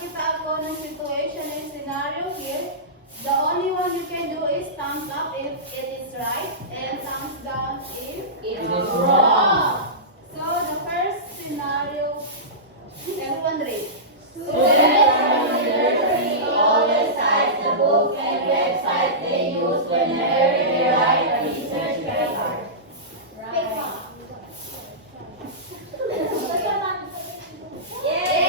magpapakita ako ng situation and scenario here, the only one you can do is thumbs up if it is right and thumbs down if it is wrong. So the first scenario, everyone read. Students from university always cite the book and website they use whenever they write a research paper. Yay!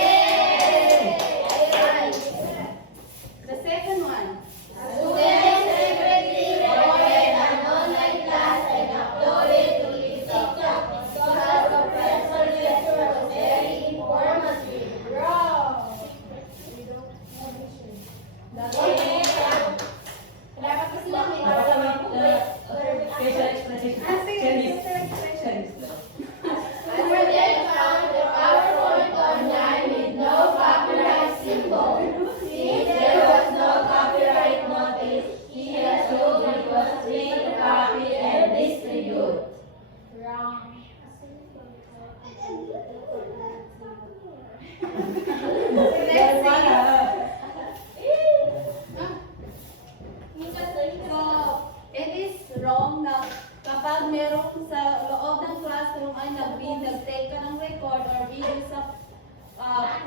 The second one. Students frequently record an online class and upload it to TikTok because the professor lecture was very informative. Wrong. Dapat kasi lang may Facial expression. I found the PowerPoint online with no copyright symbol. Since there was no copyright notice, he assumed it was free to copy and distribute. So, it is wrong na kapag meron sa loob ng classroom ay nag-take ka ng record or video sa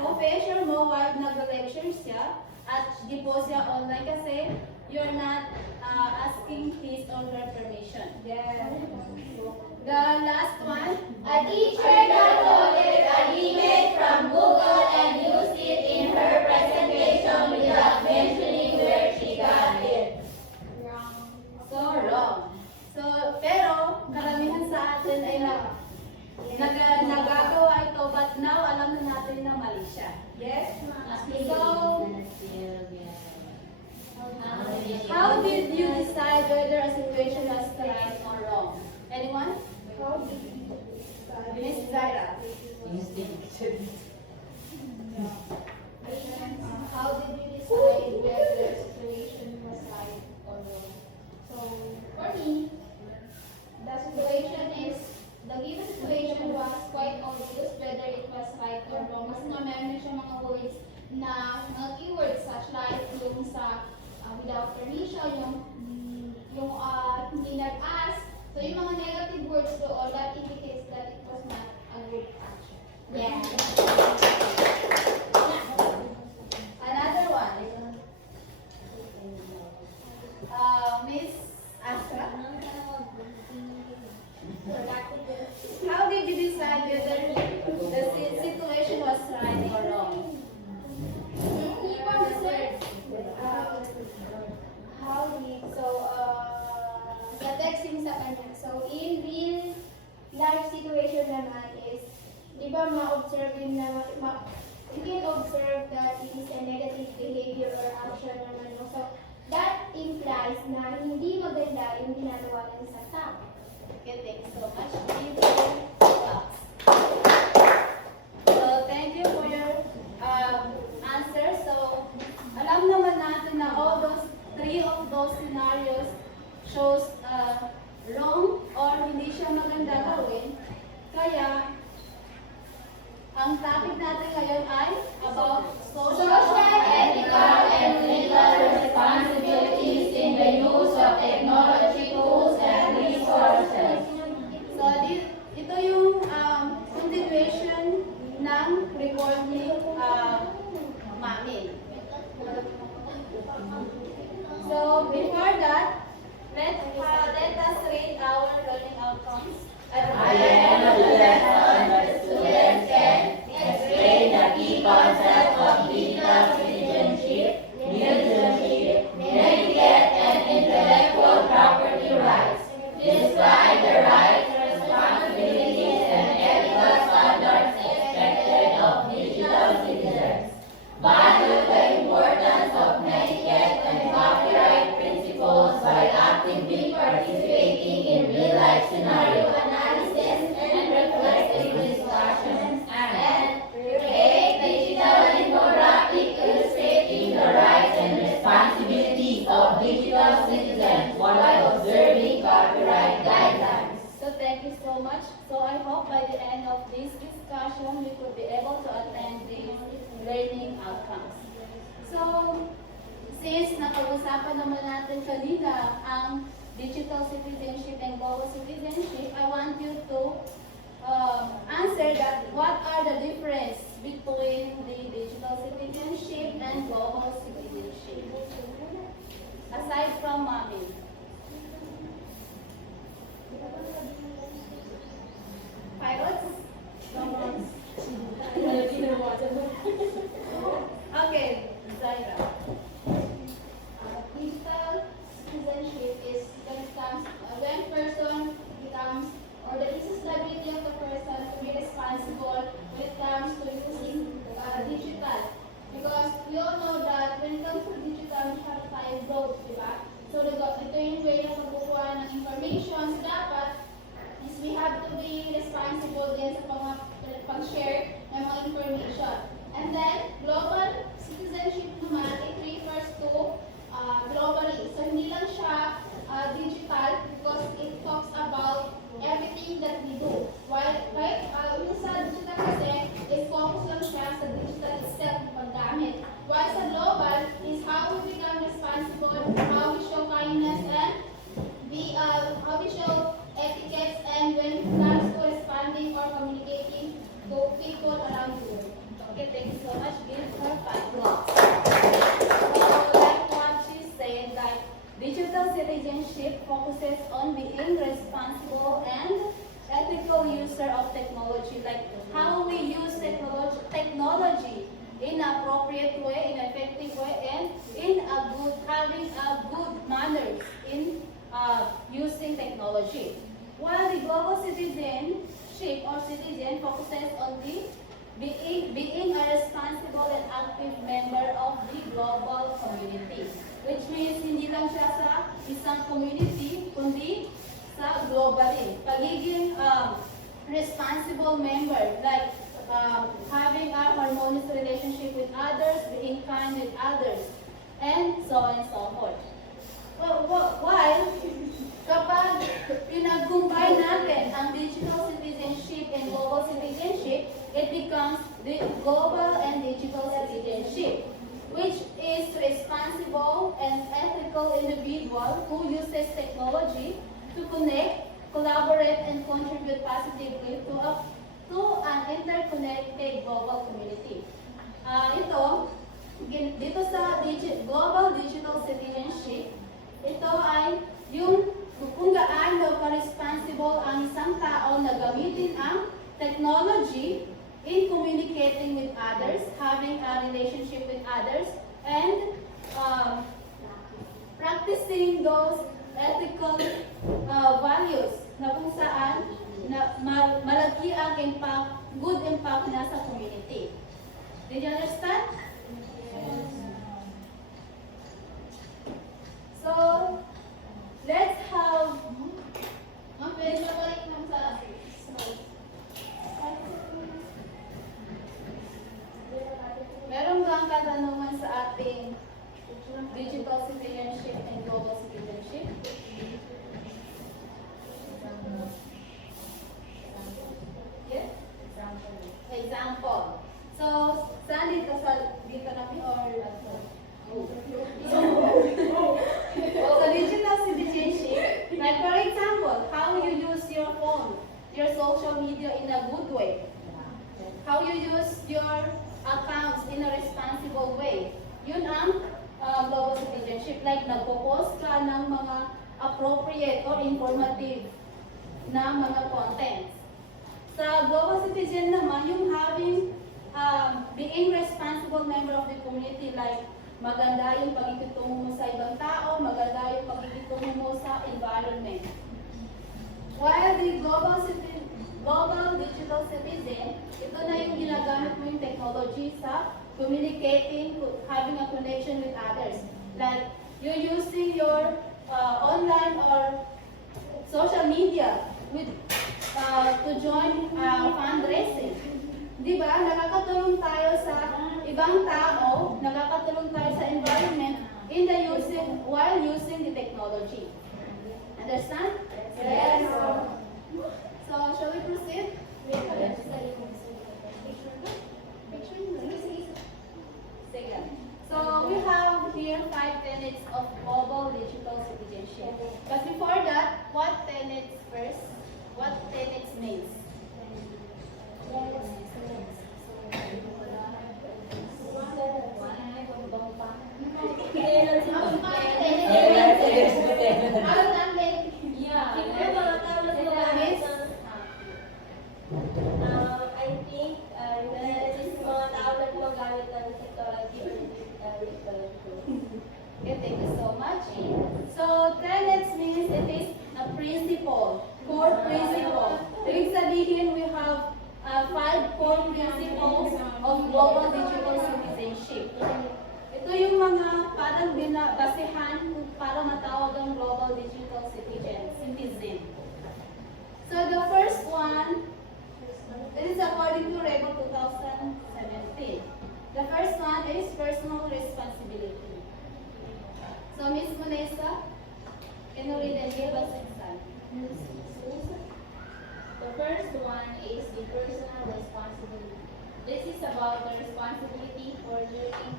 professor mo while nag-lecture siya at di-post siya online kasi you're not asking his or her permission. The last one, A teacher downloaded an image from Google and used it in her presentation without mentioning where she got it. so wrong. So, pero karamihan sa atin ay nagagawa ito but now alam na natin na mali siya. Yes? So, how did you decide whether a situation was right or wrong? Anyone? Miss Zaira. How did you decide whether the situation was right or wrong? So, for me, the given situation was quite obvious whether it was right or wrong. Kasi nga meron siya mga words na mga keywords such like yung sa without permission, yung hindi nag-ask. So, yung mga negative words doon, that indicates that it was not a good action. Yeah. Another one. Miss Astra. How did you decide whether the situation was right or wrong? Sa texting sa kanya. So, in real life situation naman is, di ba ma-observe din na, you can observe that it is a negative behavior or action naman. No? So, that implies na hindi maganda yung ginagawa ng isang tao. Okay, thank you so much. So, thank you for your answer. So, alam naman natin na all those three of those scenarios shows wrong or hindi siya maganda gawin. Kaya, ang topic natin ngayon ay about social Ethical and legal responsibilities in the use of technology tools and resources. So, ito yung continuation ng recording namin. So, before that, let us rate our learning outcomes. At the end of the lesson, the students can explain the key concepts of digital citizenship, etiquette, and intellectual property rights. Describe the rights, responsibilities, and ethical standards expected of digital citizens. Value the importance of etiquette and copyright principles by actively participating in real-life scenario analysis and reflective discussions, and create digital infographic learning outcomes. So, since nakag-usapan naman natin kanina ang digital citizenship and global citizenship, I want you to answer that what are the difference between the digital citizenship and global citizenship? Aside from mommy. Pilots? Okay, Zaira. Digital citizenship is when it comes, when person becomes, or the responsibility of the person to be responsible when it comes to using digital. Because we all know that when it comes to digital, we have five roads, di ba? So ito yung way na pagkukuha ng information. So dapat is we have to be responsible din sa pag-share ng mga information. And then, global citizenship naman, it refers to globally. So, hindi lang siya digital because it talks about everything that we do. While, right, yung sa digital kasi, is focus lang siya sa digital itself ng paggamit. While sa global, is how we become responsible, how we show kindness, and how we show etiquettes, and when it comes to responding or communicating to people around the world. Okay, thank you so much. Give her 5 blocks. So, like what she said, like digital citizenship focuses on being responsible and ethical user of technology, like how we use technology in an appropriate way, in an effective way, and in a good, having a good manner in using technology. While the global citizenship or citizen focuses on the being a responsible and active member of the global community. Which means hindi lang siya sa isang community, kundi sa globally. Pagiging responsible member, like having a harmonious relationship with others, being kind with others, and so on and so forth. While kapag pinag-combine natin ang digital citizenship and global citizenship, it becomes the global and digital citizenship, which is responsible and ethical individual who uses technology to connect, collaborate, and contribute positively to an interconnected global community. Dito sa global digital citizenship, ito ay yung kung gaano ka-responsible ang isang tao na gamitin ang technology in communicating with others, having a relationship with others, and practicing those ethical values na kung saan na malaki ang impact, good impact na sa community. Did you understand? Yes. So, let's have Medyo balik lang sa slide. meron bang katanungan sa ating digital citizenship and global citizenship? Yes? Example. So, saan dito na or so digital citizenship, like for example, how you use your phone, your social media in a good way. How you use your accounts in a responsible way. Yun ang global citizenship. Like nagpo-post ka ng mga appropriate or informative na mga contents. Sa global citizen naman, yung having being responsible member of the community, like maganda yung pagkikitungo mo sa ibang tao, maganda yung pagkikitungo mo sa environment. While the global digital citizen, ito na yung ginagamit mo yung technology sa communicating, having a connection with others. Like, you're using your online or social media with to join fundraising. Di ba? Nakakatulong tayo sa ibang tao, nakakatulong tayo sa environment while using the technology. Understand? Yes. So, shall we proceed? Picture. citizenship. But before that, what tenets first? What tenets means? I think this is mga tao na gumagamit ng technology or digital tools. Okay, thank you so much. So, tenets means it is a principle, core principle. Ibig sabihin, we have 5 core principles of global digital citizenship. Ito yung mga parang binabasehan para matawag ang global digital citizen. So, the first one, it is according to REGO 2017. The first one is personal responsibility. So, Ms. Vanessa, can you read and give us insight? The first one is the personal responsibility. This is about the responsibility for learning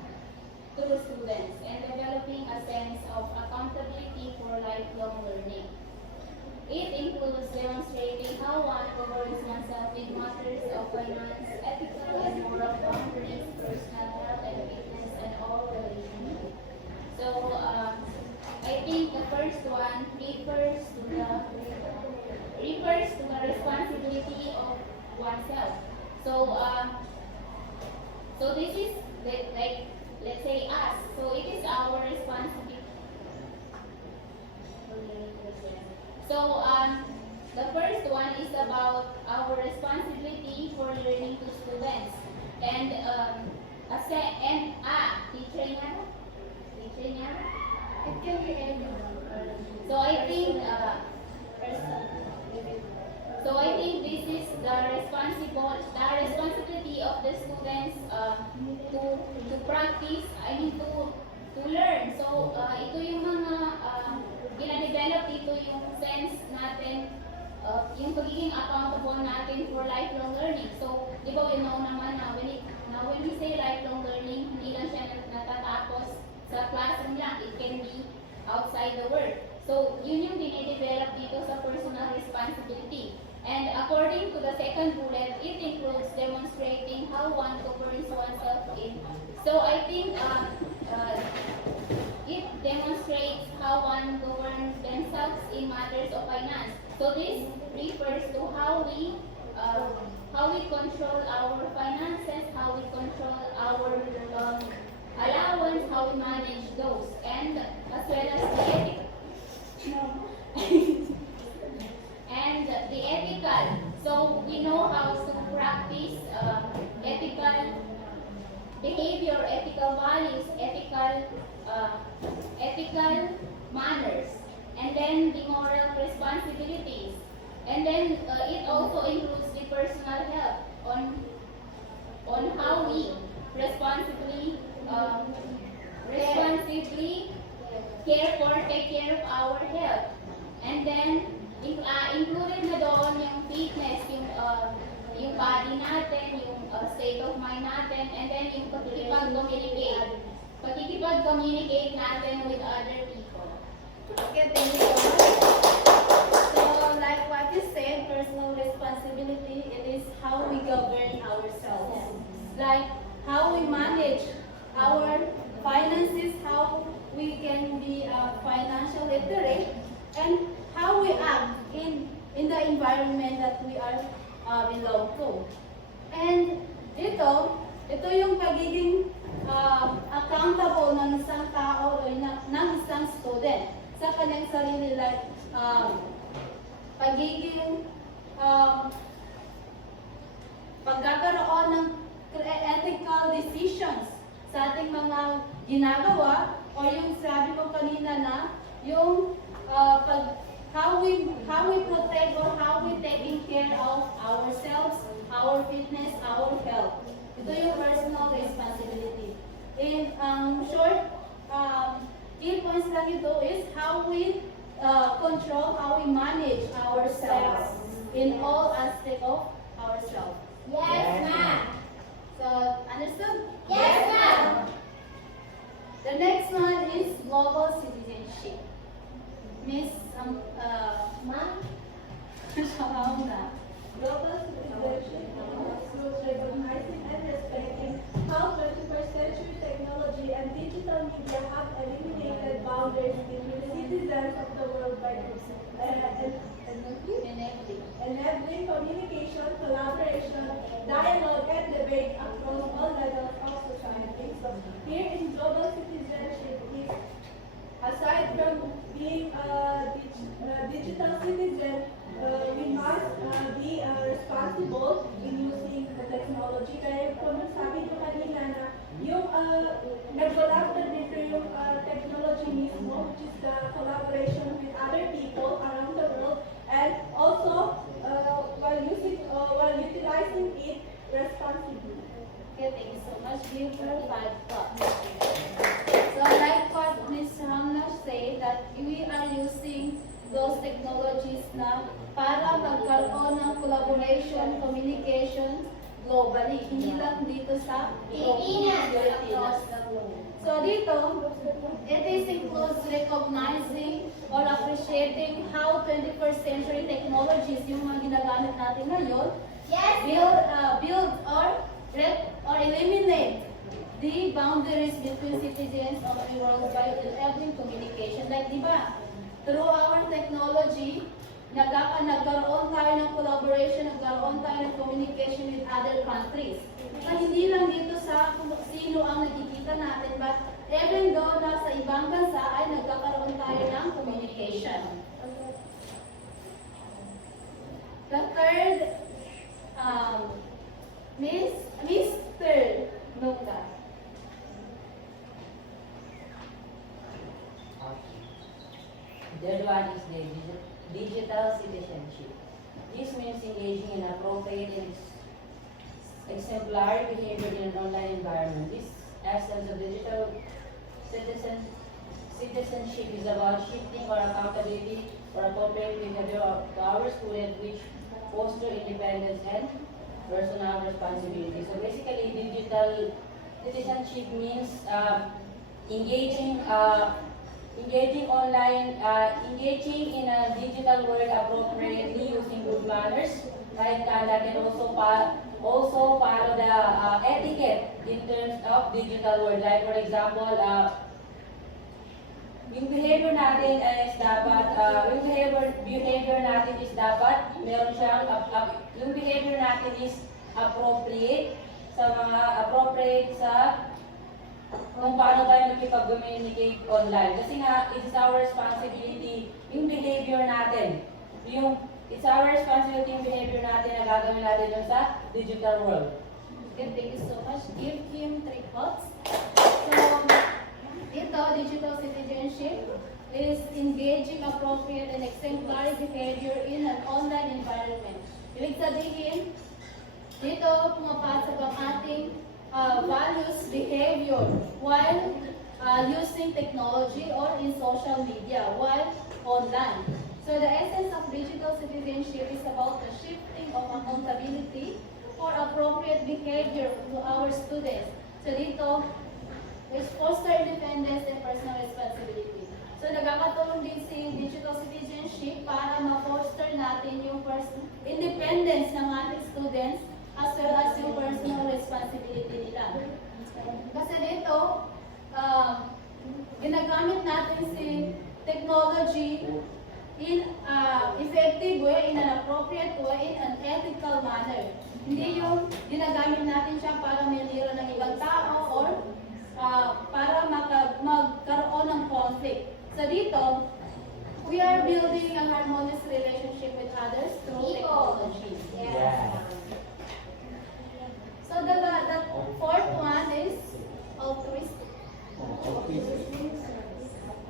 to the students and developing a sense of accountability for lifelong learning. It includes demonstrating how one governs oneself in matters of finance, ethical and moral boundaries, personal health and fitness, and all relationships. So, I think the first one refers to the responsibility of oneself. So, this is like let's say us. So it is our responsibility. So, the first one is about our responsibility for learning to students. And, teacher niya. It can be anyone. So I think, this is the responsibility of the students to practice, to learn. So, ito yung mga gina-develop dito yung sense natin, yung pagiging accountable natin for lifelong learning. So, di ba, we know naman na when we say lifelong learning, hindi lang siya natatapos sa classroom lang. It can be outside the world. So, yun yung dine-develop dito sa personal responsibility. And according to the second bullet, it includes demonstrating how one governs oneself in. So, I think it demonstrates how one governs themselves in matters of finance. So this refers to how we control our finances, how we control our allowance, how we manage those, and as well as the ethical. And the ethical. So we know how to practice ethical behavior, ethical values, ethical manners, and then the moral responsibilities. And then it also includes the personal health on how we responsibly take care of our health. And then included na doon yung fitness, yung body natin, yung state of mind natin, and then yung pakikipag-communicate natin with other people. Okay, thank you so much. So, like what you said, personal responsibility, it is how we govern ourselves. Like how we manage our finances, how we can be financial literate, and how we act in the environment that we are belong to. And ito yung pagiging accountable ng isang tao o ng isang student sa kanyang sarili, like pagiging pagkakaroon ng ethical decisions sa ating mga ginagawa, o yung sabi ko kanina na yung how we protect or how we taking care of ourselves, our fitness, our health. Ito yung personal responsibility. In short, key points lang ito is how we control, how we manage ourselves in all aspects of ourselves. Yes, ma'am. So, understood? Yes, ma'am. The next one is global citizenship. Miss Ma'am, Shahauna. Global citizenship includes recognizing and respecting how 21st century technology and digital media have eliminated boundaries between citizens of the world by enabling communication, collaboration, dialogue, and debate across all levels of society. So here in global citizenship is, aside from being a digital citizen, we must be responsible in using the technology. Kaya kung sabi nyo kanina na yung nag-collaborate dito yung technology mismo, which is the collaboration with other people around the world, and also while utilizing it responsibly. Okay, thank you so much. Give her 5 thoughts. So like what Ms. Hamna said, that we are using those technologies na para magkaroon ng collaboration, communication globally, hindi lang dito sa Pilipinas. So dito, it is includes recognizing or appreciating how 21st century technologies yung mga ginagamit natin ngayon build or eliminate the boundaries between citizens of the world by enabling communication. Like, di ba, through our technology, nagkaroon tayo ng collaboration, nagkaroon tayo ng communication with other countries. Na hindi lang dito sa kung sino ang nakikita natin, but even though nasa ibang bansa ay nagkakaroon tayo ng communication. The third, Mr. Nukta. The other one is the digital citizenship. This means engaging in appropriate and exemplary behavior in an online environment. This essence of digital citizenship is about shifting or accountability or appropriate behavior of our students, which foster independence and personal responsibility. So basically, digital citizenship means engaging online, engaging in a digital world appropriately using good manners, right conduct, and also follow the etiquette in terms of digital world. Like for example, yung behavior natin is dapat, meron siyang, yung behavior natin is appropriate sa kung paano tayo nakipag-communicate online. Kasi nga, it's our responsibility yung behavior natin. It's our responsibility yung behavior natin na gagawin natin yung sa digital world. Okay, thank you so much. Give him 3 thoughts. So, ito, digital citizenship is engaging appropriate and exemplary behavior in an online environment. Ibig sabihin, dito pumapasok ang ating values behavior while using technology or in social media while online. So the essence of digital citizenship is about the shifting of accountability for appropriate behavior to our students. So dito, is foster independence and personal responsibility. So nagkakatulong din si digital citizenship para ma-foster natin yung independence ng ating students as well as yung personal responsibility nila. Kasi dito, ginagamit natin si technology in effective way, in an appropriate way, in an ethical manner. Hindi yung ginagamit natin siya para manira ng ibang tao or para magkaroon ng conflict. So dito, we are building a harmonious relationship with others through technology. Yeah. So the fourth one is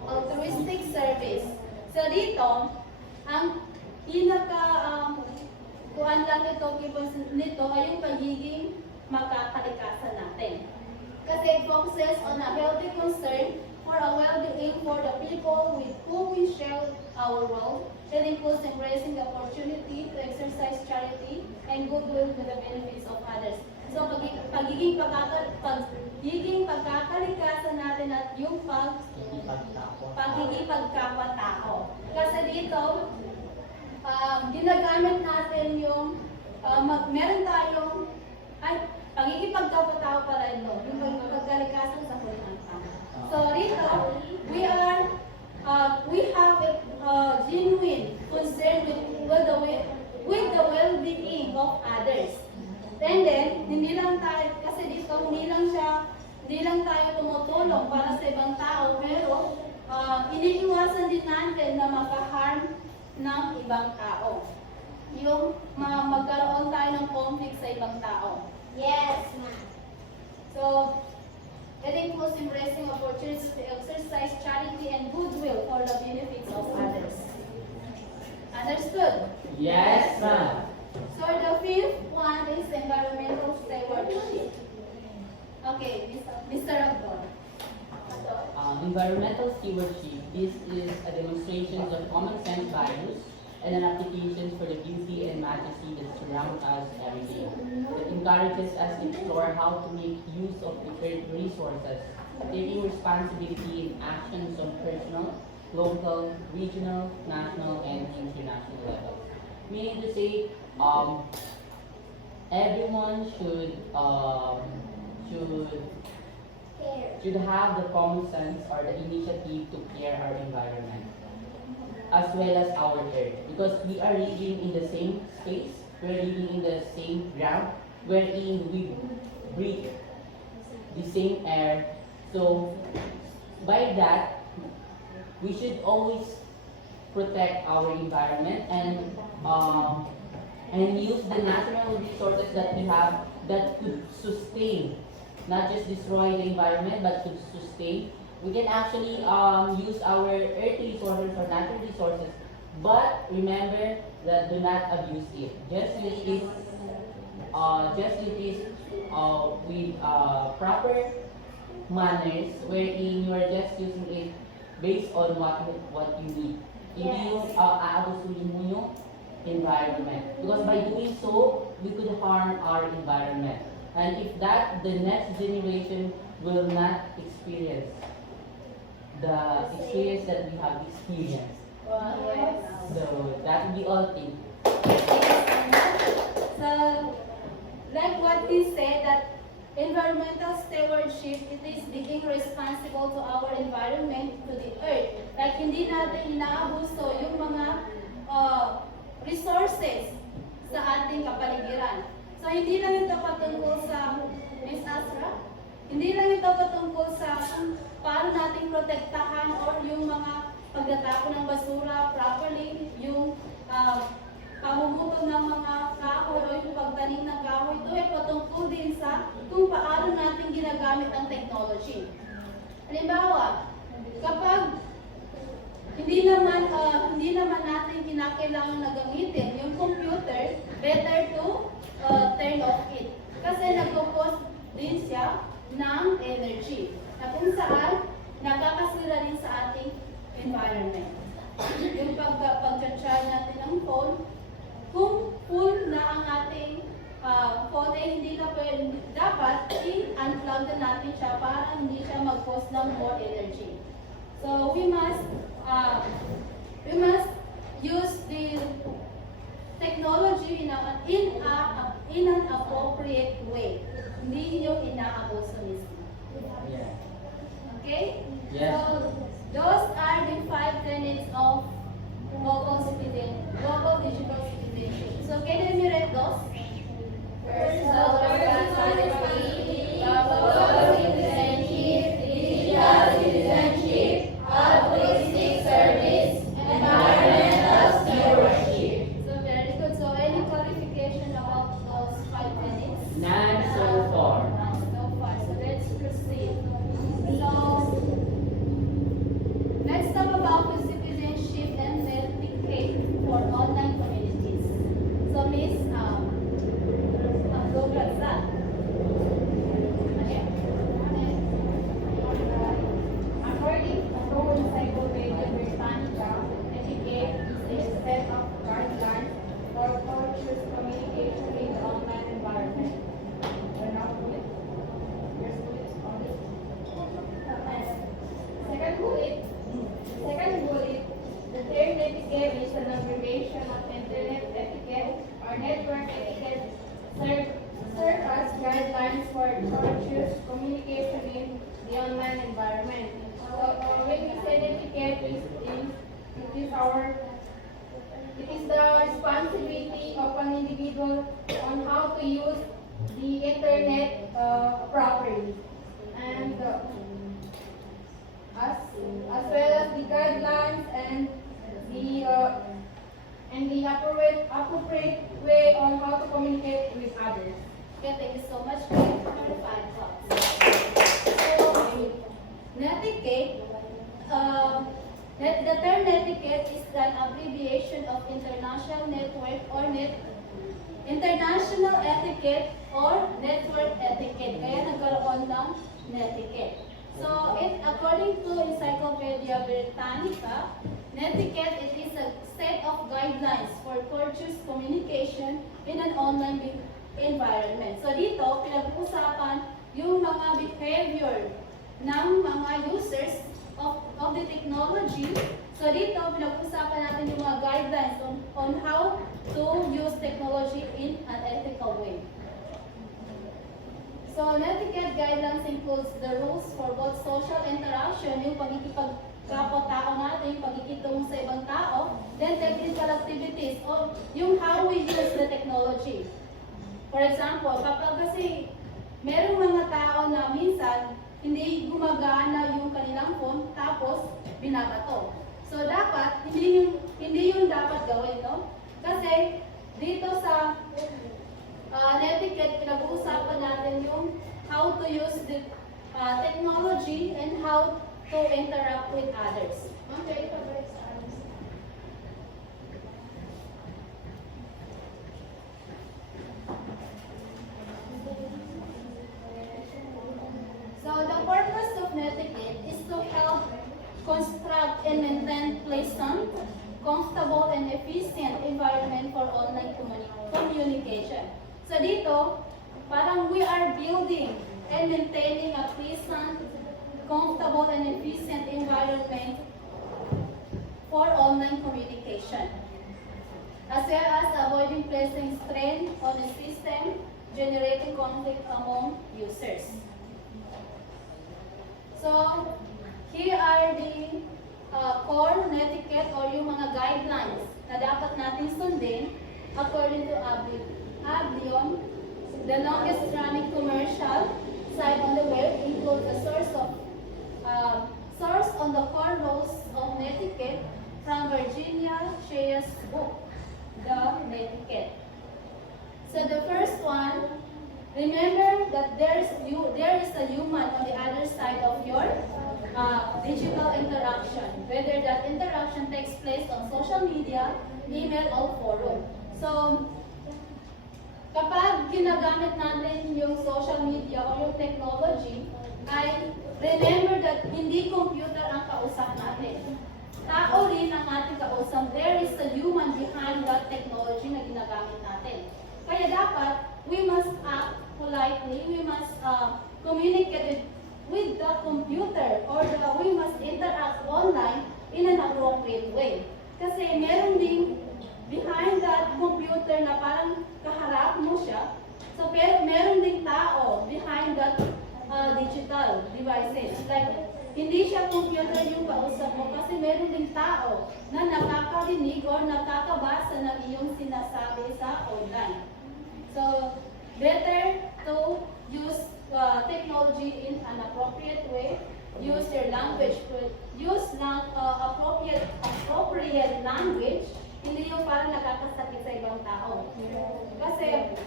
altruistic service. So dito, ang kuan lang nito ay yung pagiging makakalikasan natin. Kasi it focuses on a healthy concern for a well-being for the people with whom we share our world. It includes embracing the opportunity to exercise charity and goodwill to the benefits of others. So pagiging pagkakalikasan natin na yung pagkikipagkapwa-tao. Kasi dito, ginagamit natin yung, meron tayong, pagkikipagkapwa-tao pala ito, yung pagkalikasan sa kulitan. So dito, we have a genuine concern with the well-being of others. And then, hindi lang tayo tumutulong para sa ibang tao, pero iniiwasan din natin na maka-harm ng ibang tao. Yung magkaroon tayo ng conflict sa ibang tao. Yes, ma'am. So, it includes embracing opportunities to exercise charity and goodwill for the benefits of others. Understood? Yes, ma'am. So the fifth one is environmental stewardship. Okay, Mr. Abdul. Environmental stewardship. This is a demonstration of common sense values and an application for the beauty and majesty that surround us every day. It encourages us to explore how to make use of the earth resources, taking responsibility in actions on personal, local, regional, national, and international levels. Meaning to say, everyone should have the common sense or the initiative to care our environment as well as our earth, because we are living in the same space, we're living in the same ground, wherein we breathe the same air. So by that, we should always protect our environment and use the natural resources that we have that could sustain, not just destroy the environment, but could sustain. We can actually use our earth resources or natural resources, but remember that do not abuse it. Just use it with proper manners, wherein you are just using it based on what you need. Hindi yung aabusuhin mo yung environment. Because by doing so, we could harm our environment. And if that, the next generation will not experience the experience that we have experienced. So that will be all things. So, like what he said, that environmental stewardship, it is being responsible to our environment, to the earth. Like hindi natin inaabuso yung mga resources sa ating kapaligiran. So hindi lang ito patungkol sa Miss Asra, hindi lang ito patungkol sa kung paano natin protektahan or yung mga pagtatapon ng basura properly, yung pamumutol ng mga kahoy o yung pagtanim ng kahoy. Ito ay patungkol din sa kung paano natin ginagamit ang technology. Halimbawa, kapag hindi naman natin kinakailangan na gamitin yung computer, better to turn off it. Kasi nagpo-cost din siya ng energy na kung saan nakakasira din sa ating environment. Yung pag-charge natin ng phone, kung full na ang ating phone, hindi na pwede, dapat i-unplug na natin siya para hindi siya mag-cost ng more energy. So we must use the technology in an appropriate way. Hindi yung inaabuso mismo. Yeah. Okay? Yes. So those are the 5 tenets of global digital citizenship. So can you read those? Personal responsibility, global citizenship, digital citizenship, altruistic service, environmental stewardship. So very good. So any qualification about those 5 tenets? None so far. So far. So let's proceed. So let's talk about the citizenship and etiquette for online communities. So Miss Douglas. it is the responsibility of an individual on how to use the internet properly, and as well as the guidelines and the appropriate way on how to communicate with others. Okay, thank you so much for your clarified thoughts. So, netiquette, the term netiquette is an abbreviation of international network or international etiquette or network etiquette. Kaya nagkaroon ng netiquette. So, according to Encyclopedia Britannica, netiquette it is a set of guidelines for courteous communication in an online environment. So, dito, pinag-uusapan yung mga behavior ng mga users of the technology. So, dito, pinag-uusapan natin yung mga guidelines on how to use technology in an ethical way. So, netiquette guidelines includes the rules for both social interaction, yung pagkikipagkapwa-tao natin, yung pagkikitungo sa ibang tao, then technical activities, o yung how we use the technology. For example, kapag kasi merong mga tao na minsan hindi gumagana yung kanilang phone, tapos binabato. So, dapat, hindi yun dapat gawin, no? Kasi, dito sa netiquette, pinag-uusapan natin yung how to use the technology and how to interact with others. Okay, favorite stars. So, the purpose of netiquette is to help construct and maintain pleasant, comfortable, and efficient environment for online communication. So dito, parang we are building and maintaining a pleasant, comfortable, and efficient environment for online communication, as well as avoiding placing strain on the system, generating conflict among users. So, here are the core netiquette or yung mga guidelines na dapat natin sundin according to Ablion. The longest running commercial site on the web includes a source on the core rules of netiquette from Virginia Shea's book, The Netiquette. So the first one, remember that there is a human on the other side of your digital interaction, whether that interaction takes place on social media, email, or forum. So, kapag ginagamit natin yung social media o yung technology, ay remember that hindi computer ang kausap natin. Tao rin ang ating kausap. There is a human behind that technology na ginagamit natin. Kaya dapat, we must act politely, we must communicate with the computer, or we must interact online in an appropriate way. Kasi meron din behind that computer na parang kaharap mo siya. So, pero meron ding tao behind that digital devices. Like, hindi siya computer yung kausap mo kasi meron ding tao na nakakarinig or nakakabasa ng iyong sinasabi sa online. So, better to use technology in an appropriate way. Use your language. Use appropriate language. Hindi yung parang nakakasakit sa ibang tao. Kasi,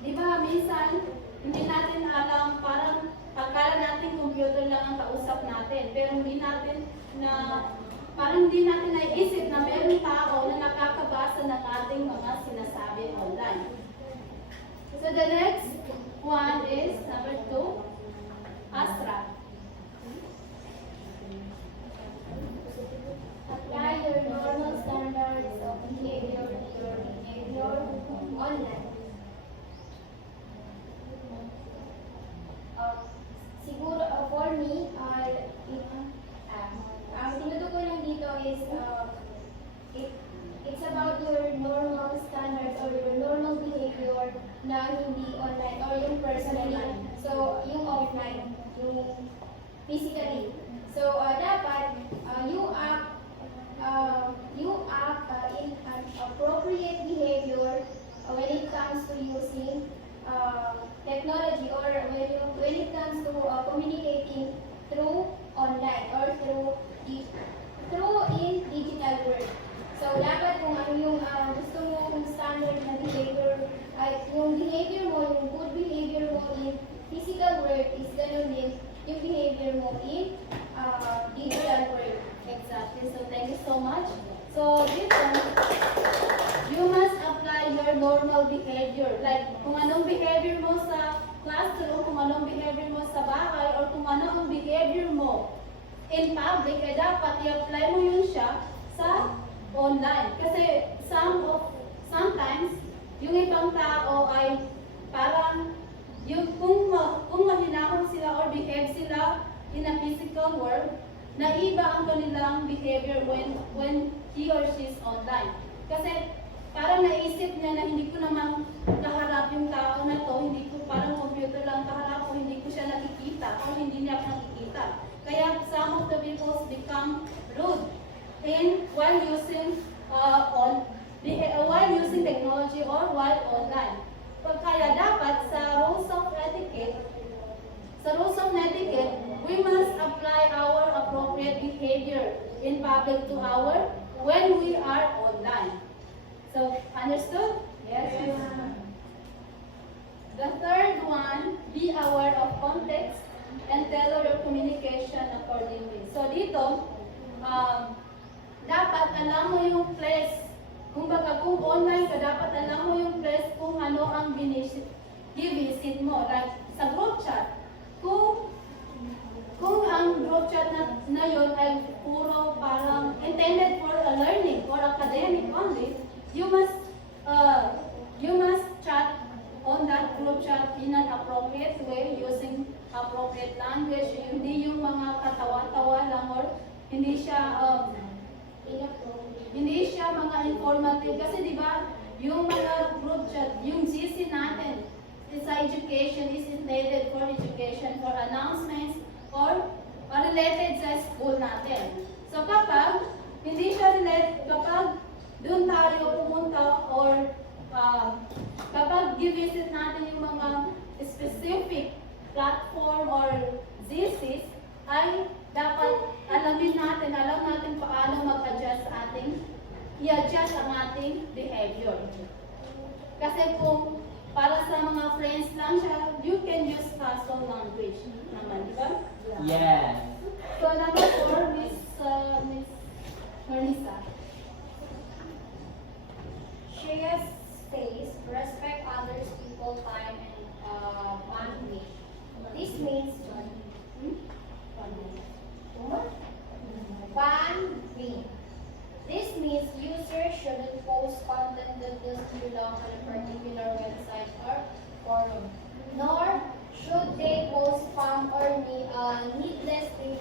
di ba, minsan, hindi natin alam, parang akala natin computer lang ang kausap natin. Pero hindi natin naiisip na meron tao na nakakabasa ng ating mga sinasabi online. So the next one is number 2, Astra. Apply your normal standards of behavior to your behavior online. Siguro for me, ang tinutukoy lang dito is it's about your normal standards or your normal behavior na hindi online or yung personally. So, yung offline, yung physically. So, dapat you act you act in an appropriate behavior when it comes to using technology, or when it comes to communicating through online or through in digital world. So dapat kung ano yung gusto mo, kung standard na behavior, ay yung behavior mo, yung good behavior mo in physical world is ganun din yung behavior mo in digital world. Exactly. So thank you so much. So dito, you must apply your normal behavior. Like kung anong behavior mo sa classroom, kung anong behavior mo sa bahay, or kung ano ang behavior mo in public, eh dapat i-apply mo yun siya sa online. Kasi sometimes, yung ibang tao ay parang kung mahinahon sila or behave sila in a physical world, naiba ang kanilang behavior when he or she is online. Kasi parang naisip niya na hindi ko naman kaharap yung tao na to, hindi ko parang computer lang kaharap ko, hindi ko siya nakikita or hindi niya ako nakikita. Kaya some of the people become rude while using while using technology or while online. Kaya dapat sa rules of etiquette, we must apply our appropriate behavior in public to our when we are online. So, understood? Yes. The third one, be aware of context and tailor your communication accordingly. So, dito, dapat alam mo yung place. Kumbaga, kung online ka, dapat alam mo yung place kung ano ang givisit mo. Like, sa group chat, kung ang group chat na yun ay puro parang intended for learning or academic only, you must chat on that group chat in an appropriate way using appropriate language, hindi yung mga katawa-tawa lang or hindi siya mga informative. Kasi di ba yung mga group chat, yung GC natin, sa education is intended for education, for announcements, or related sa school natin. So kapag hindi siya related, kapag doon tayo pumunta or kapag givisit natin yung mga specific platform or GCs, ay dapat alam natin paano mag-adjust i-adjust ang ating behavior. Kasi kung para sa mga friends lang siya, you can use casual language naman, di ba? Yes. So number 4, Miss Marnisa. Share space, respect others' people time and boundaries. This means boundary. This means users shouldn't post content that doesn't belong on a particular website or forum, nor should they post spam or needlessly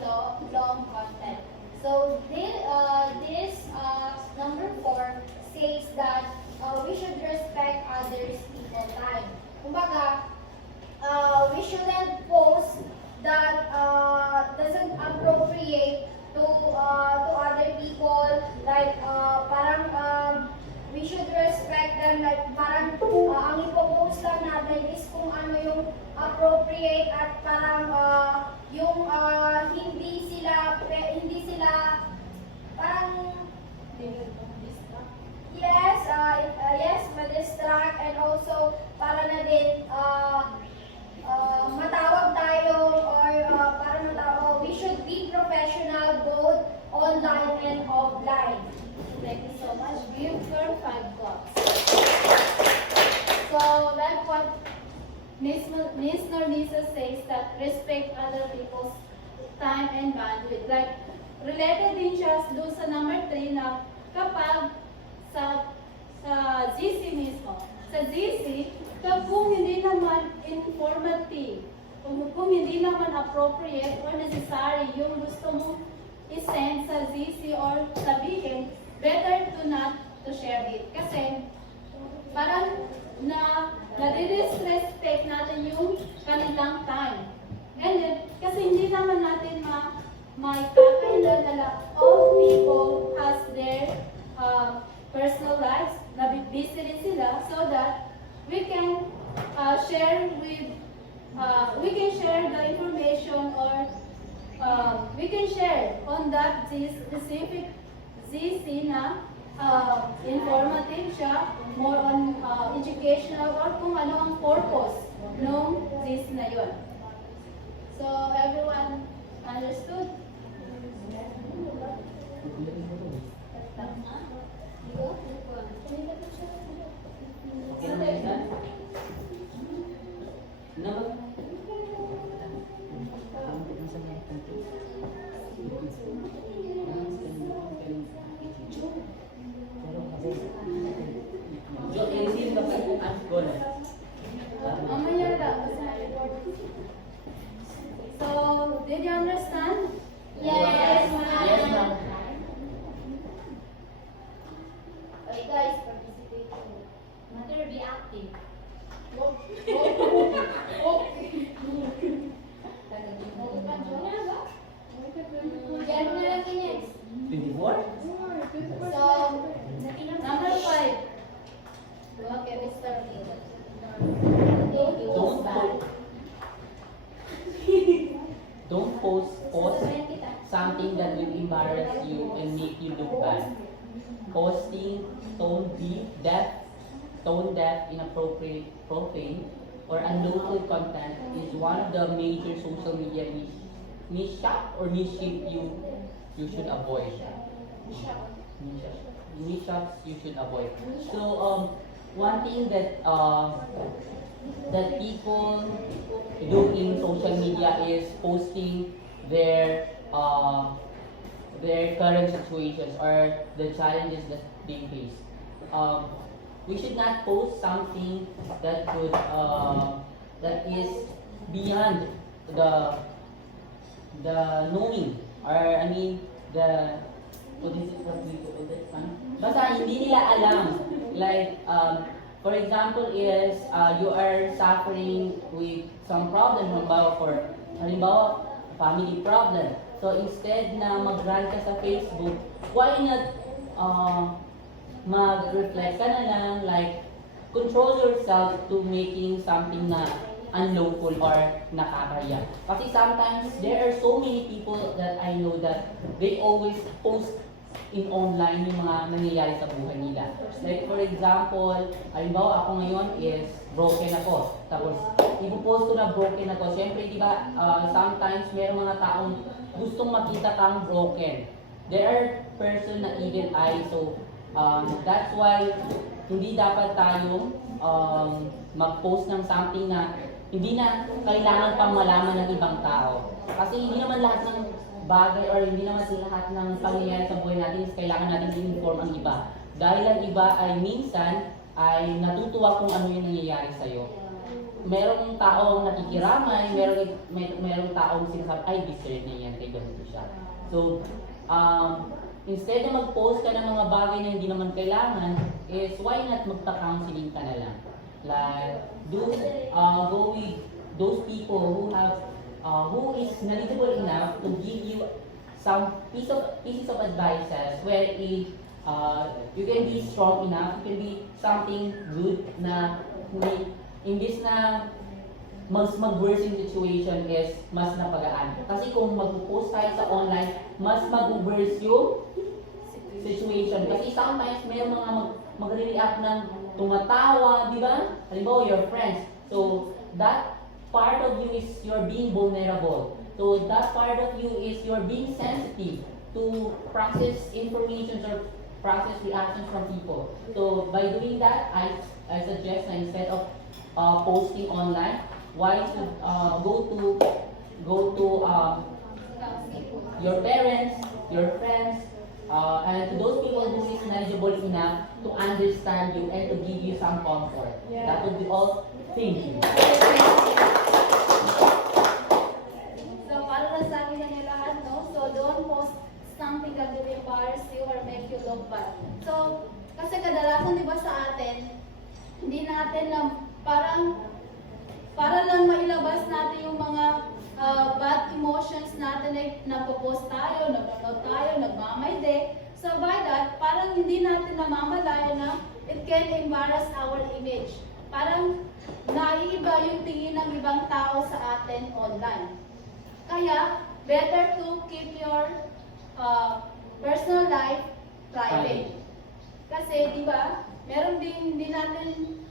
long content. So this number 4 says that we should respect others' people time. Kumbaga, we shouldn't post that doesn't appropriate to other people, like parang we should respect them, like parang ang ipopost lang natin is kung ano yung appropriate at parang yung hindi sila parang yes ma-distract, and also para na din matawag tayo or we should be professional both online and offline. Thank you so much. Give her 5 claps. So, like what Miss Narnisa says, that respect other people's time and bandwidth. Like, related din siya doon sa number 3 na kapag sa GC mismo, sa GC, kung hindi naman informative, kung hindi naman appropriate or necessary yung gusto mo i-send sa GC or sabihin, better to not to share it. Kasi parang nadi-disrespect natin yung kanilang time. And then, kasi hindi naman natin maipakailan na all people has their we can share on that this specific ZC na informative siya, more on educational or kung ano ang purpose ng ZC na yun. So, everyone understood? Okay na ba isa? Ano ba? Jo, isin ba kayo? Go na. Mamaya lang. So, did you understand? Yes, ma'am. Yes, ma'am. Okay, guys, participation. Mother, be active. Diyan mo na lang kinex. 24? So, Number 5. Okay, we start. Don't post something that will embarrass you and make you look bad. Posting tone deaf, inappropriate, profane, or unlawful content is one of the major social media mishaps you should avoid. Mishaps you should avoid. So one thing that that people do in social media is posting their current situations or the challenges that they face. We should not post something that could that is beyond the knowing, or I mean the what is it, what do you call that? Basta hindi nila alam. Like for example is you are suffering with some problem, halimbawa family problem. So instead na mag-rant ka sa Facebook, why not mag-reflect ka na lang, like control yourself to making something na unlawful or nakakaya. Kasi sometimes there are so many people that I know that they always post in online yung mga nangyayari sa buhay nila. Like for example, halimbawa ako ngayon is broken ako. Tapos ipopost ko na broken ako. Siyempre di ba sometimes mayroong mga taong gustong makita kang broken. There are person na evil eye, so that's why hindi dapat tayong mag-post ng something na hindi na kailangan pang malaman ng ibang tao. Kasi hindi naman lahat ng bagay or hindi naman lahat ng pangyayari sa buhay natin is kailangan natin i-inform ang iba. Dahil ang iba ay minsan ay natutuwa kung ano yung nangyayari sa'yo. Merong taong nakikiramay, merong taong sinasabi, ay deserve niya yan, kaya ganito siya. So, instead na mag-post ka ng mga bagay na hindi naman kailangan, is why not magpa-counseling ka na lang? Like, go with those people who have, who is knowledgeable enough to give you some pieces of advices where you can be strong enough, you can be something good na imbis na mas mag-worsen situation is mas napagaan. Kasi kung mag-post tayo sa online, mas mag-worse yung situation. Kasi sometimes may mga magre-react ng tumatawa, di ba? Halimbawa, your friends. So, that part of you is you're being vulnerable. So, that part of you is you're being sensitive to process information or process reactions from people. So, by doing that, I suggest na instead of posting online, why to go to your parents, your friends, and to those people who is knowledgeable enough to understand you and to give you some comfort. Yeah. That would be all. Thank you. So, para na sa akin na lahat, no? So, don't post something that will embarrass you or make you look bad. So, kasi kadalasan, di ba sa atin, hindi natin na para lang mailabas natin yung mga bad emotions natin, like nagpo-post tayo, nag-upload tayo, nagmamayde. So by that, parang hindi natin namamalayan na it can embarrass our image. Parang naiiba yung tingin ng ibang tao sa atin online. Kaya, better to keep your personal life private. Kasi, di ba, meron din hindi natin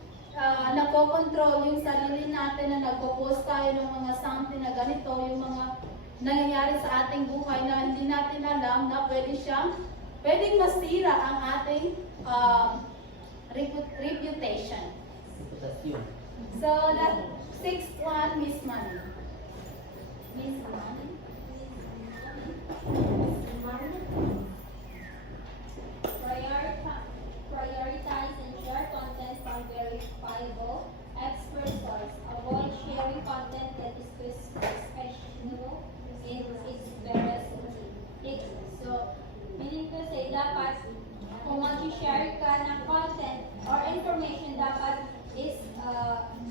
nakokontrol yung sarili natin na nagpo-post tayo ng mga something na ganito, yung mga nangyayari sa ating buhay na hindi natin alam na pwedeng masira ang ating reputation. Reputasyon. So, that sixth one, Miss Money. Miss Money. Prioritize and share content from verifiable expert source. Avoid sharing content that is questionable in its veracity. So, meaning to say, dapat kung mag-share ka ng content or information, dapat is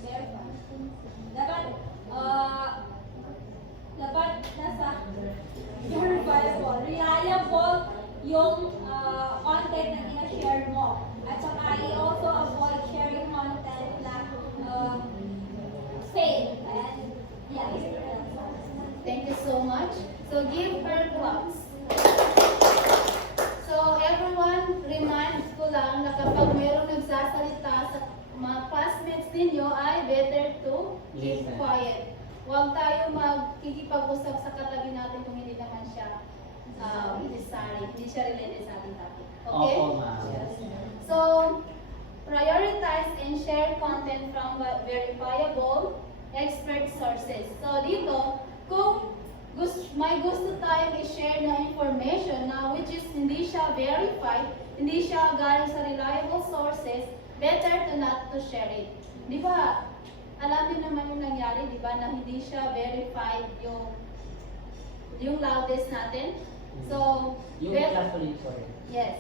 verified. Dapat nasa verifiable, reliable yung content na ina-share mo. At saka i-also avoid sharing content na fake. And yeah. Thank you so much. So, give her claps. So, everyone, remind ko lang na kapag mayroong nagsasalita sa mga classmates ninyo ay better to keep Listen. quiet. Huwag tayo magkikipag-usap sa katabi natin kung hindi naman siya necessary, hindi siya related sa ating topic. Okay? Opo, ma'am. So, prioritize and share content from verifiable expert sources. So, dito, kung may gusto tayong i-share na information na which is hindi siya verified, hindi siya galing sa reliable sources, better to not to share it. Di ba? Alam din naman yung nangyari, di ba, na hindi siya verified yung loudest natin. So, Yung class ulit, sorry. yes.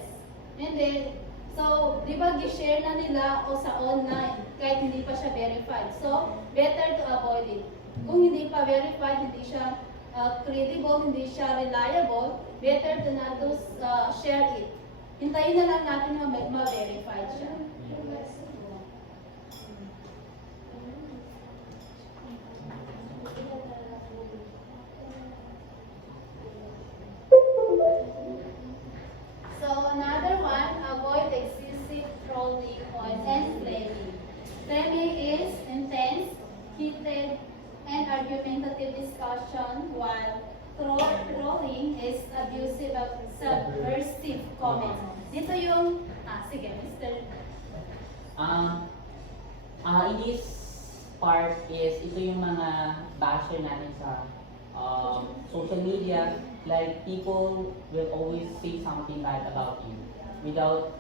And then, so, di ba, gi-share na nila o sa online kahit hindi pa siya verified. So, better to avoid it. Kung hindi pa verified, hindi siya credible, hindi siya reliable, better to not to share it. Hintayin na lang natin na ma-verified siya. So, another one, avoid excessive trolling and blaming. Blaming is intense, heated, and argumentative discussion, while trolling is abusive of subversive comments. Dito yung, sige, Mr. In this part is, ito yung mga basher natin sa social media. Like, people will always say something bad about you without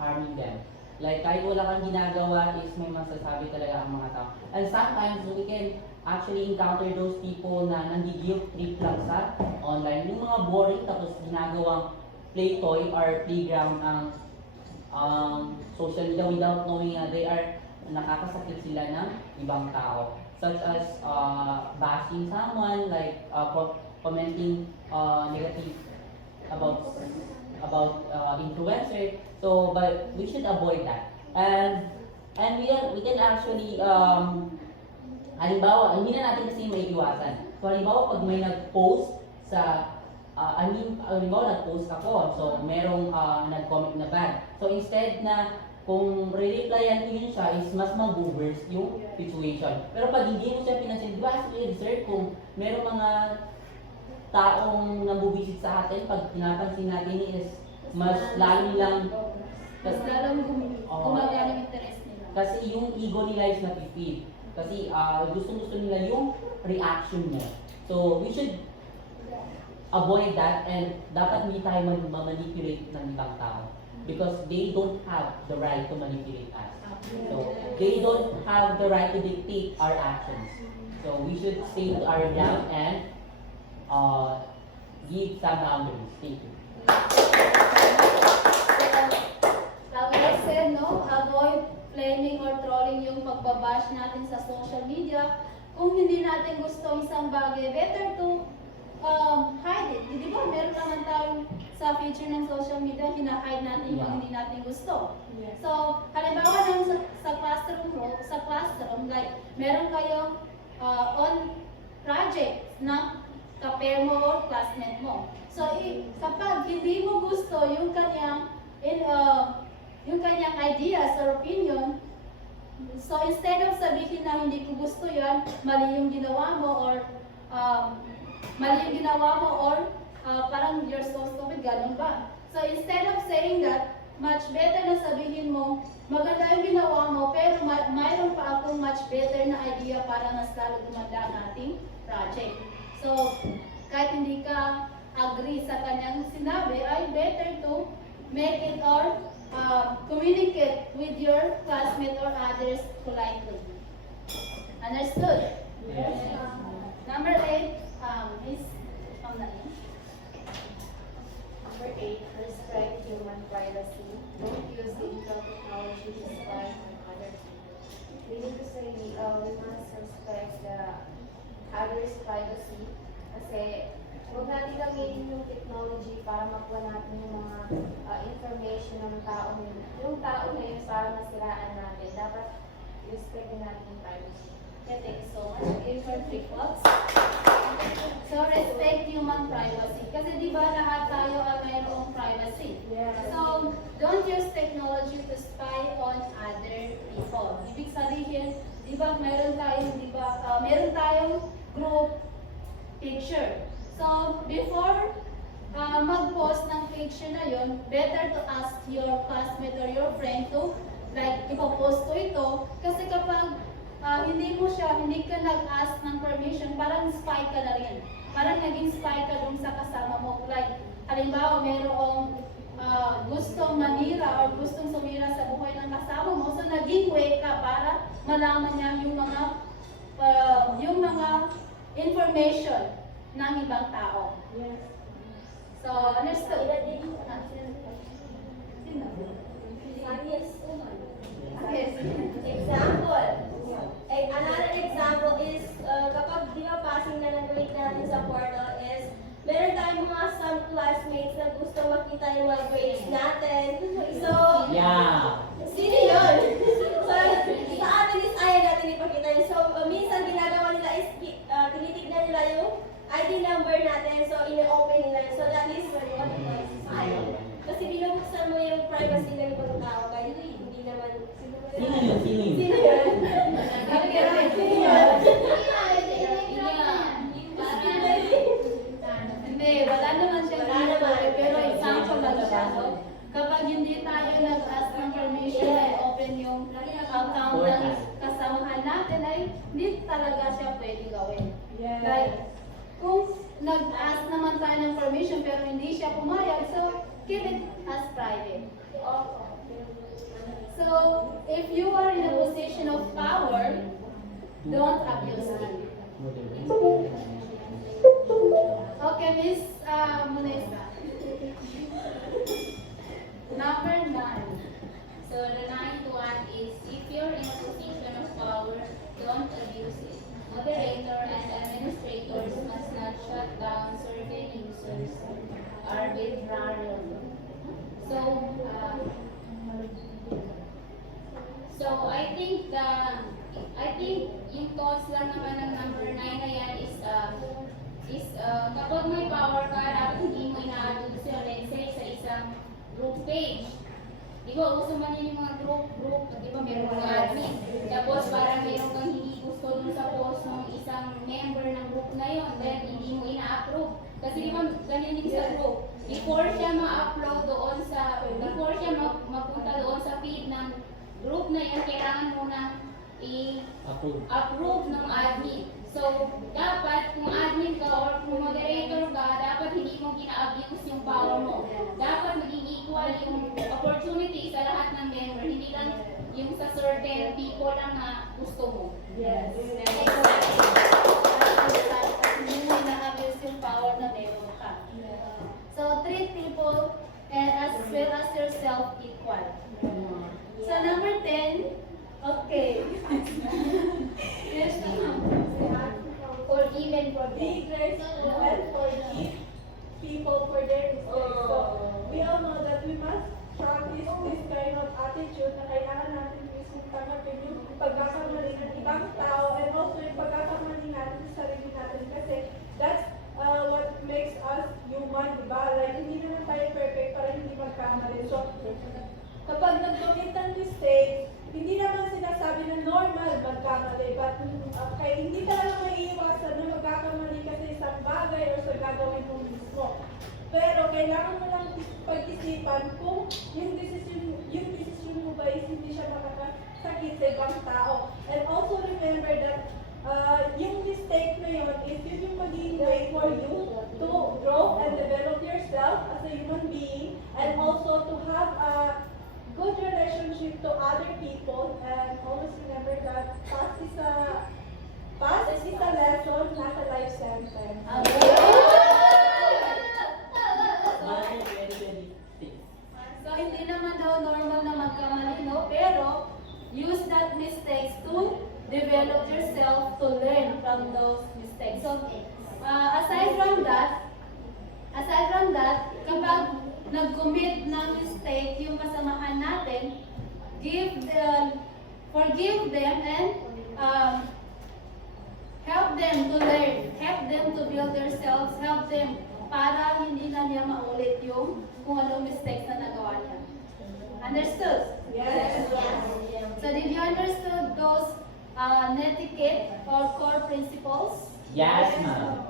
harming them. Like, kahit wala kang ginagawa is may masasabi talaga ang mga tao. And sometimes we can actually encounter those people na nandi-guilt trip lang sa online. Yung mga boring tapos ginagawang play toy or playground ang social media without knowing na they are nakakasakit sila ng ibang tao. Such as bashing someone, like commenting negative about influencer. So, but we should avoid that. And we can actually halimbawa, hindi na natin kasi may iwasan. So, halimbawa, pag may nag-post sa halimbawa, nag-post ako, so merong nag-comment na bad. So, instead na kung re-replyan ko yun siya, is mas mag-worse yung situation. Pero pag hindi mo siya pinansin, di ba, as we observe, kung merong mga taong nabubisit sa atin, pag pinapansin natin is mas lalo nilang Mas lalong gumagana yung interest nila. kasi yung ego nila is napipid. Kasi gusto nila yung reaction mo. So, we should avoid that, and dapat hindi tayo manipulate ng ibang tao. Because they don't have the right to manipulate us. So, they don't have the right to dictate our actions. So, we should stay to our ground and give some boundaries. Thank you. Like I said, no, avoid blaming or trolling yung pagbabash natin sa social media. Kung hindi natin gusto isang bagay, better to hide it. Di ba, meron naman tayong sa feature ng social media, hina-hide natin yung hindi natin gusto. So, halimbawa lang sa classroom, like, meron kayong on project na ka-pair mo or classmate mo. So, kapag hindi mo gusto yung kanyang ideas or opinion, so instead of sabihin na hindi ko gusto yan, mali yung ginawa mo or parang you're so stupid, ganun ba? So instead of saying that, much better na sabihin mo, maganda yung ginawa mo, pero mayroon pa akong much better na idea para mas lalo gumanda ang ating project. So, kahit hindi ka agree sa kanyang sinabi, ay better to make it or communicate with your classmate or others politely. Understood? Yes. Number 8 is Pamnain. Number 8, respect human privacy. Don't use digital technology to spy on other people. Meaning to say, we must respect the other's privacy. Kasi, huwag natin gamitin yung technology para makuha natin yung mga information ng tao na yun. Yung tao na yun para masiraan natin. Dapat respect natin yung privacy. Yeah, thank you so much. Okay, for 3 thoughts. So, respect human privacy. Kasi di ba lahat tayo ay mayroong privacy? So, don't use technology to spy on other people. Ibig sabihin, di ba meron tayong group picture. So, before mag-post ng picture na yon, better to ask your classmate or your friend to ipopost ko ito. Kasi kapag hindi ka nag-ask ng permission, parang spy ka na rin. Parang naging spy ka dun sa kasama mo. Like, halimbawa, merong gustong manira or gustong sumira sa buhay ng kasama mo, so naging way ka para malaman niya yung mga information ng ibang tao. Yes. So, understood? Sino? Yes. Example. Another example is, kapag di ba passing na ng grade natin sa portal is, meron tayong mga some classmates na gusto makita yung mga grades natin. So, Yeah. sino yun? So, sa atin is ayaw natin ipakita yun. So, minsan ginagawa nila is, tinitignan nila yung ID number natin. So, ina-open nila yun. So, that is what ayaw. Kasi binubuksan mo yung privacy ng ibang tao. Kaya hindi naman, Sino yun? sino yun? Hindi, wala naman siya ginagawa, pero example lang siya. So, kapag hindi tayo nag-ask ng permission na open yung account ng kasamahan natin, ay hindi talaga siya pwede gawin. Like, kung nag-ask naman tayo ng permission pero hindi siya pumayag, so keep it as private. So, if you are in a position of power, don't abuse it. Okay, Miss Munesa. Number 9. So the ninth one is, if you're in a position of power, don't abuse it. Moderator and administrators must not shut down certain users arbitrarily. So I think yung thoughts lang naman ng number 9 na yan is kapag may power ka, dapat hindi mo ina-abuse yun. Let's say sa isang group page. Di ba, uso man yun yung mga group, di ba, meron mga admin. Tapos parang meron kang hindi gusto dun sa post ng isang member ng group na yun, then hindi mo ina-approve. Kasi di ba, ganyan din sa group. Before siya ma-upload doon before siya mapunta doon sa feed ng group na yun, kailangan mo nang i-approve ng admin. So, dapat kung admin ka or kung moderator ka, dapat hindi mo gina-abuse yung power mo. Dapat maging equal yung opportunity sa lahat ng member, hindi lang yung sa certain people lang na gusto mo. Yes. Hindi mo na-abuse yung power na meron ka. So, treat people and as well as yourself equal. So, number 10, okay. Yes, Forgive and forget. And forgive people for their mistakes. So, we all know that we must practice this kind of attitude na kailangan natin mismo tanggapin yung pagkakamali ng ibang tao and also yung pagkakamali natin sa sarili natin kasi that's naman, di ba? Like, hindi naman tayo perfect para hindi magkamali. So, kapag nag-commit ng mistake, hindi naman sinasabi na normal magkamali, but kaya hindi talaga maiiwasan na magkakamali ka sa isang bagay o sa gagawin mo mismo. Pero kailangan mo lang pag-isipan kung yung decision mo ba is hindi siya makakasakit sa ibang tao. And also remember that yung mistake na yun is yun yung magiging way for you to grow and develop yourself as a human being, and also to have a good relationship to other people. And always remember that past is a lesson, not a life sentence. January 2026. So, hindi naman daw normal na magkamali, no? Pero, use that mistakes to develop yourself, to learn from those mistakes. So, aside from that, kapag nag-commit ng mistake yung kasamahan natin, forgive them and help them to learn, help them to build themselves, help them para hindi na niya maulit yung kung anong mistakes na nagawa niya. Understood? Yes. So did you understood those netiquette or core principles? Yes, ma'am.